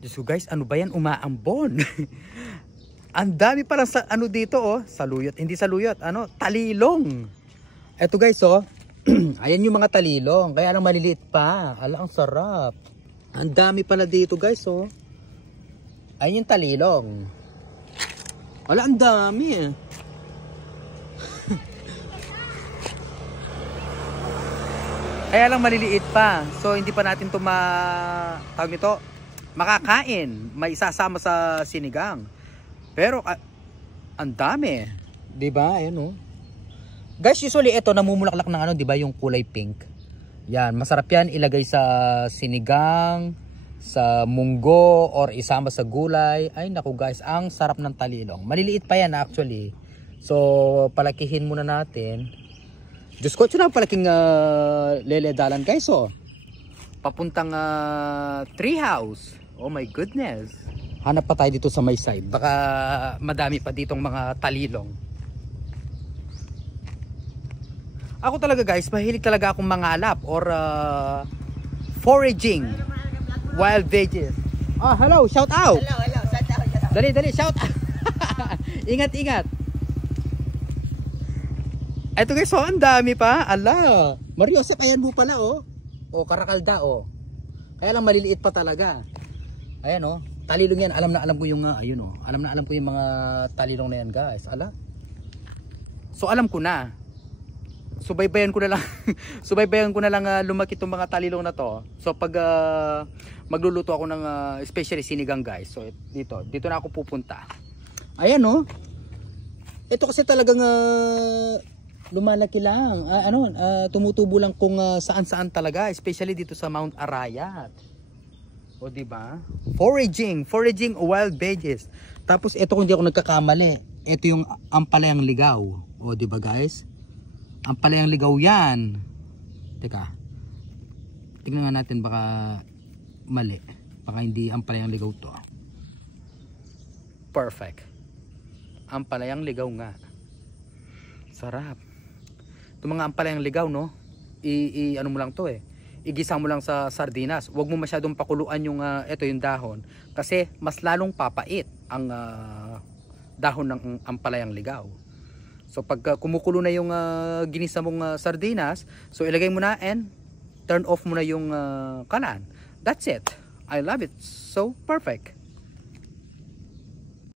Diyos ko guys, ano ba yan? Umaambon. Ang dami pala sa ano dito oh. Saluyot. Hindi saluyot. Ano? Talilong. Eto guys oh. Ayan yung mga talilong. Kaya lang maliliit pa. Ala, ang sarap. Ang dami pala dito guys oh. Ayan yung talilong. Ala, ang dami eh. Kaya lang maliliit pa. So hindi pa natin ito tawag nito, makakain. May isasama sa sinigang. Pero ang dami. 'Di ba? Ayun oh. Guys, usually ito namumulaklak ng ano, 'di ba, yung kulay pink. Yan, masarap yan ilagay sa sinigang, sa munggo or isama sa gulay. Ay naku guys, ang sarap ng talilong. Maliliit pa yan actually. So palakihin muna natin. Diyos ko, ito na palaking leledalan guys oh. Papuntang tree house. Oh my goodness. Hanap pa tayo dito sa may side. Baka madami pa ditong mga talilong. Ako talaga guys, mahilig talaga akong mangalap or foraging wild veggies. Ah, hello, shout out. Hello, shout out. Dali, shout out. Ingat. Ito guys, oh, ang dami pa. Ala, Mariosep, ayan mo pala oh. Oh, karakalda oh. Kaya lang maliliit pa talaga. Ayan oh, talilong yan. Alam ko yung ayun oh. Alam ko yung mga talilong na yan guys. Ala. So alam ko na. Subaybayan ko na lang lumaki itong mga talilong na to. So pag magluluto ako ng especially sinigang guys. So dito na ako pupunta. Ayan oh. Ito kasi talagang lumalaki lang. Tumutubo lang kung saan-saan talaga, especially dito sa Mount Arayat. O di ba? Foraging wild veggies. Tapos ito, kung hindi ako nagkakamali, ito yung ampalayang ligaw. O di ba guys? Ampalayang ligaw 'yan. Teka. Tingnan nga natin, baka mali. Baka hindi ampalayang ligaw 'to. Perfect. Ampalayang ligaw nga. Sarap. Itong mga ampalayang ligaw, no? Ano mo lang to eh. Igisa mo lang sa sardinas. Huwag mo masyadong pakuluan yung yung dahon kasi mas lalong papait ang dahon ng ampalayang ligaw. So pag kumukulo na yung ginisa mong sardinas, so ilagay mo na and turn off mo na yung kalan. That's it. I love it. So perfect.